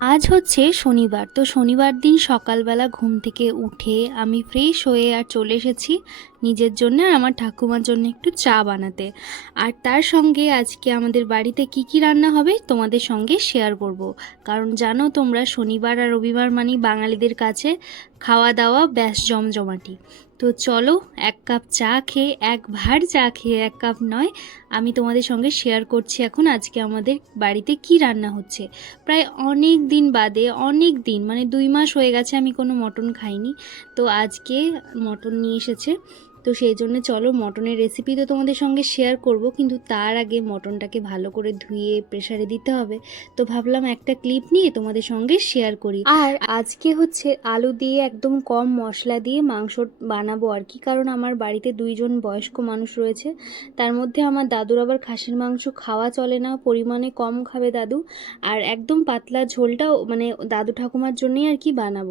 আজ হচ্ছে শনিবার। তো শনিবার দিন সকালবেলা ঘুম থেকে উঠে আমি ফ্রেশ হয়ে আর চলে এসেছি নিজের জন্য আর আমার ঠাকুমার জন্য একটু চা বানাতে। আর তার সঙ্গে আজকে আমাদের বাড়িতে কি কি রান্না হবে তোমাদের সঙ্গে শেয়ার করব। কারণ জানো তোমরা, শনিবার আর রবিবার মানেই বাঙালিদের কাছে খাওয়া দাওয়া ব্যাস জমজমাটি। তো চলো, এক কাপ চা খেয়ে, এক ভাঁড় চা খেয়ে, এক কাপ নয়, আমি তোমাদের সঙ্গে শেয়ার করছি এখন আজকে আমাদের বাড়িতে কি রান্না হচ্ছে। প্রায় অনেক দিন বাদে, অনেক দিন মানে 2 মাস হয়ে গেছে আমি কোনো মটন খাইনি। তো আজকে মটন নিয়ে এসেছে। তো সেই জন্য চলো, মটনের রেসিপি তো তোমাদের সঙ্গে শেয়ার করব, কিন্তু তার আগে মটনটাকে ভালো করে ধুয়ে প্রেসারে দিতে হবে। তো ভাবলাম একটা ক্লিপ নিয়ে তোমাদের সঙ্গে শেয়ার করি। আর আজকে হচ্ছে আলু দিয়ে একদম কম মশলা দিয়ে মাংস বানাবো আর কি, কারণ আমার বাড়িতে 2জন বয়স্ক মানুষ রয়েছে। তার মধ্যে আমার দাদুর আবার খাসির মাংস খাওয়া চলে না, পরিমাণে কম খাবে দাদু। আর একদম পাতলা ঝোলটাও মানে দাদু ঠাকুমার জন্যই আর কি বানাবো।